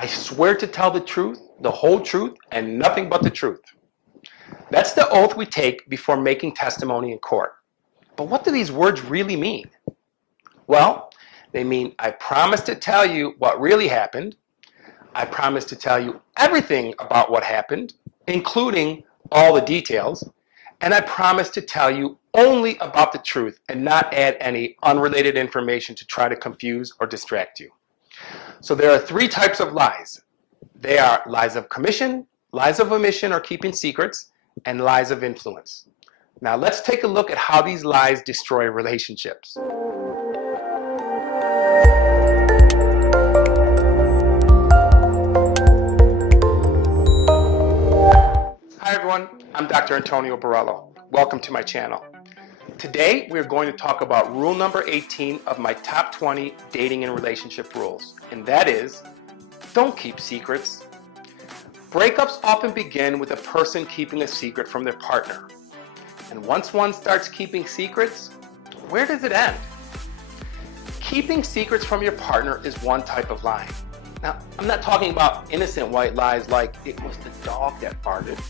I swear to tell the truth, the whole truth, and nothing but the truth. That's the oath we take before making testimony in court. But what do these words really mean? Well, they mean I promise to tell you what really happened. I promise to tell you everything about what happened, including all the details. And I promise to tell you only about the truth and not add any unrelated information to try to confuse or distract you. So there are three types of lies. They are lies of commission, lies of omission or keeping secrets, and lies of influence. Now let's take a look at how these lies destroy relationships. Hi everyone, I'm Dr. Antonio Borello. Welcome to my channel. Today we're going to talk about rule number 18 of my top 20 dating and relationship rules, and that is, don't keep secrets. Breakups often begin with a person keeping a secret from their partner. And once one starts keeping secrets, where does it end? Keeping secrets from your partner is one type of lying. Now, I'm not talking about innocent white lies like it was the dog that farted.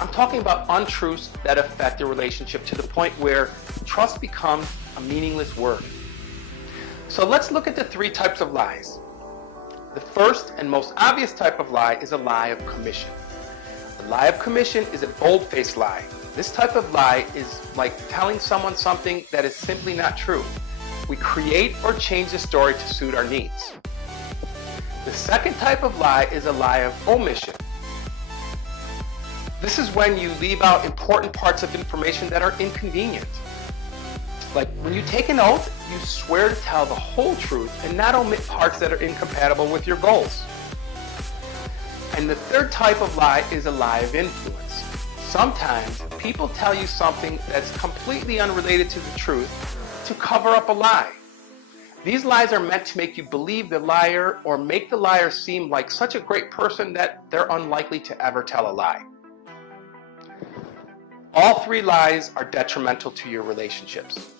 I'm talking about untruths that affect the relationship to the point where trust becomes a meaningless word. So let's look at the three types of lies. The first and most obvious type of lie is a lie of commission. A lie of commission is a bold-faced lie. This type of lie is like telling someone something that is simply not true. We create or change the story to suit our needs. The second type of lie is a lie of omission. This is when you leave out important parts of information that are inconvenient. Like when you take an oath, you swear to tell the whole truth and not omit parts that are incompatible with your goals. And the third type of lie is a lie of influence. Sometimes people tell you something that's completely unrelated to the truth to cover up a lie. These lies are meant to make you believe the liar or make the liar seem like such a great person that they're unlikely to ever tell a lie. All three lies are detrimental to your relationships.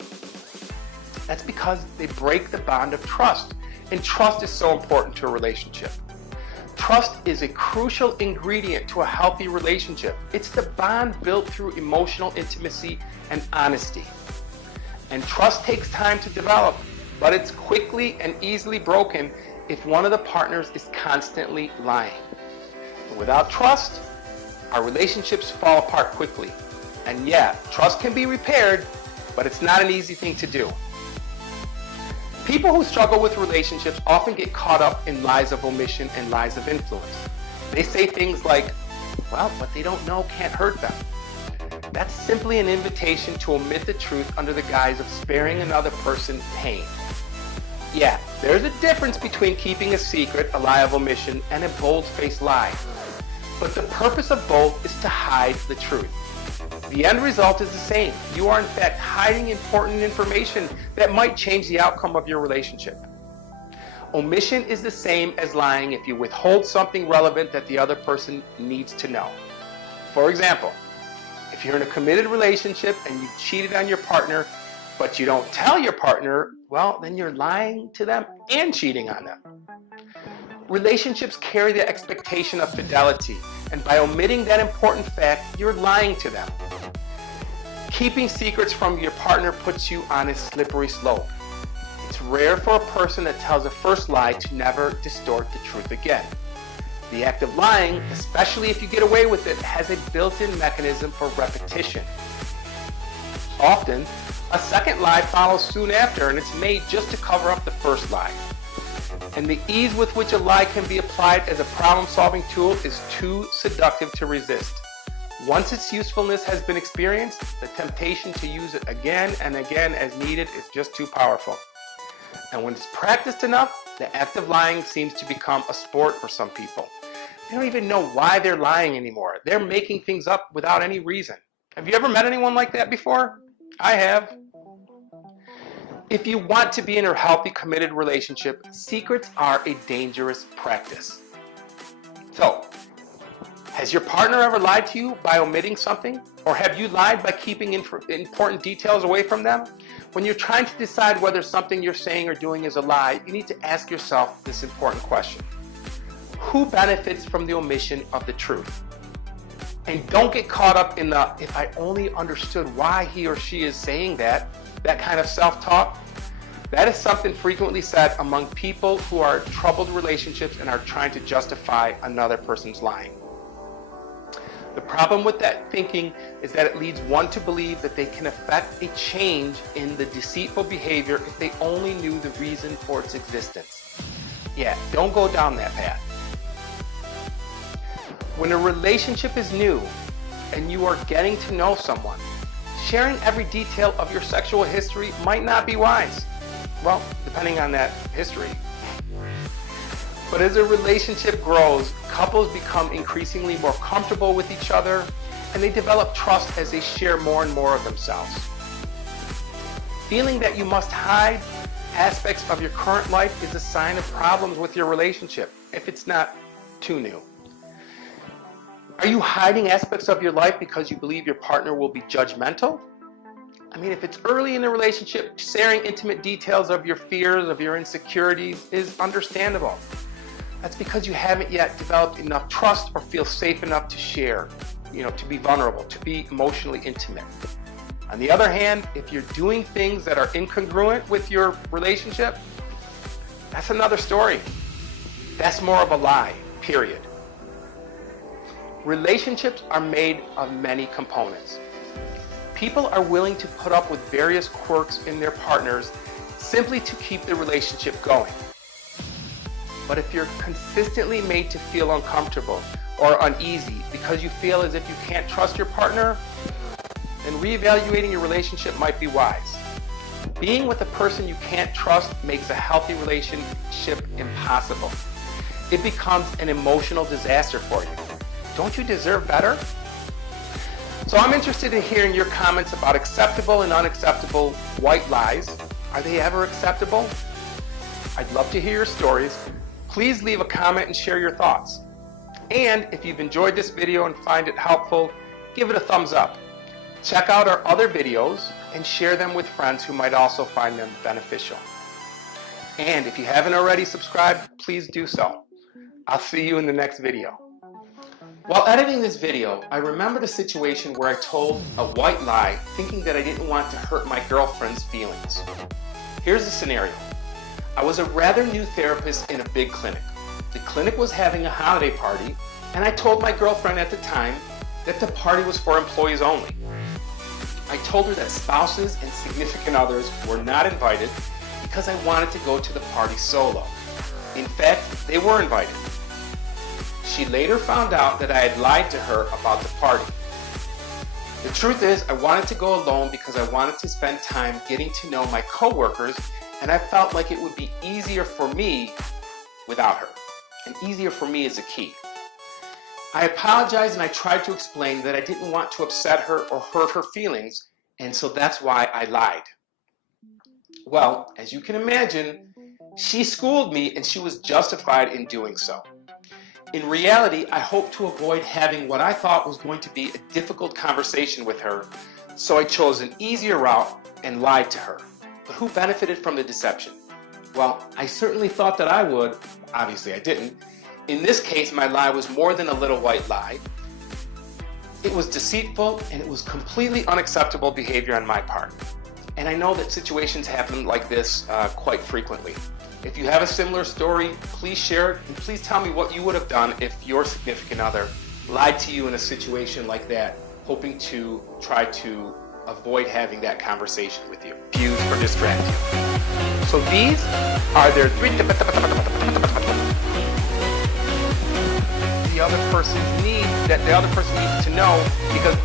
That's because they break the bond of trust, and trust is so important to a relationship. Trust is a crucial ingredient to a healthy relationship. It's the bond built through emotional intimacy and honesty. And trust takes time to develop, but it's quickly and easily broken if one of the partners is constantly lying. And without trust, our relationships fall apart quickly. And yeah, trust can be repaired, but it's not an easy thing to do. People who struggle with relationships often get caught up in lies of omission and lies of influence. They say things like, well, what they don't know can't hurt them. That's simply an invitation to omit the truth under the guise of sparing another person pain. Yeah, there's a difference between keeping a secret, a lie of omission, and a bold-faced lie. But the purpose of both is to hide the truth. The end result is the same. You are in fact hiding important information that might change the outcome of your relationship. Omission is the same as lying if you withhold something relevant that the other person needs to know. For example, if you're in a committed relationship and you cheated on your partner, but you don't tell your partner, well, then you're lying to them and cheating on them. Relationships carry the expectation of fidelity, and by omitting that important fact, you're lying to them. Keeping secrets from your partner puts you on a slippery slope. It's rare for a person that tells a first lie to never distort the truth again. The act of lying, especially if you get away with it, has a built-in mechanism for repetition. Often, a second lie follows soon after, and it's made just to cover up the first lie. And the ease with which a lie can be applied as a problem-solving tool is too seductive to resist. Once its usefulness has been experienced, the temptation to use it again and again as needed is just too powerful. And when it's practiced enough, the act of lying seems to become a sport for some people. They don't even know why they're lying anymore. They're making things up without any reason. Have you ever met anyone like that before? I have. If you want to be in a healthy, committed relationship, secrets are a dangerous practice. So, has your partner ever lied to you by omitting something? Or have you lied by keeping important details away from them? When you're trying to decide whether something you're saying or doing is a lie, you need to ask yourself this important question. who benefits from the omission of the truth? And don't get caught up in the, if I only understood why he or she is saying that kind of self-talk. That is something frequently said among people who are in troubled relationships and are trying to justify another person's lying. The problem with that thinking is that it leads one to believe that they can affect a change in the deceitful behavior if they only knew the reason for its existence. Yeah, don't go down that path. When a relationship is new and you are getting to know someone, sharing every detail of your sexual history might not be wise. Well, depending on that history. But as a relationship grows, couples become increasingly more comfortable with each other, and they develop trust as they share more and more of themselves. Feeling that you must hide aspects of your current life is a sign of problems with your relationship, if it's not too new. Are you hiding aspects of your life because you believe your partner will be judgmental? I mean, if it's early in the relationship, sharing intimate details of your fears, of your insecurities is understandable. That's because you haven't yet developed enough trust or feel safe enough to share, to be vulnerable, to be emotionally intimate. On the other hand, if you're doing things that are incongruent with your relationship, that's another story. That's more of a lie, period. Relationships are made of many components. People are willing to put up with various quirks in their partners simply to keep the relationship going. But if you're consistently made to feel uncomfortable or uneasy because you feel as if you can't trust your partner, then reevaluating your relationship might be wise. Being with a person you can't trust makes a healthy relationship impossible. It becomes an emotional disaster for you. Don't you deserve better? So I'm interested in hearing your comments about acceptable and unacceptable white lies. Are they ever acceptable? I'd love to hear your stories. Please leave a comment and share your thoughts. And if you've enjoyed this video and find it helpful, give it a thumbs up. Check out our other videos and share them with friends who might also find them beneficial. And if you haven't already subscribed, please do so. I'll see you in the next video. While editing this video, I remembered a situation where I told a white lie thinking that I didn't want to hurt my girlfriend's feelings. Here's the scenario. I was a rather new therapist in a big clinic. The clinic was having a holiday party, and I told my girlfriend at the time that the party was for employees only. I told her that spouses and significant others were not invited because I wanted to go to the party solo. In fact, they were invited. She later found out that I had lied to her about the party. The truth is, I wanted to go alone because I wanted to spend time getting to know my coworkers, and I felt like it would be easier for me without her. And easier for me is the key. I apologized and I tried to explain that I didn't want to upset her or hurt her feelings, and so that's why I lied. Well, as you can imagine, she schooled me and she was justified in doing so. In reality, I hoped to avoid having what I thought was going to be a difficult conversation with her, so I chose an easier route and lied to her. But who benefited from the deception? Well, I certainly thought that I would. Obviously, I didn't. In this case, my lie was more than a little white lie. It was deceitful, and it was completely unacceptable behavior on my part. And I know that situations happen like this quite frequently. If you have a similar story, please share it, and please tell me what you would have done if your significant other lied to you in a situation like that, hoping to try to avoid having that conversation with you, confuse or distract you. So these are their three the other person needs to know, because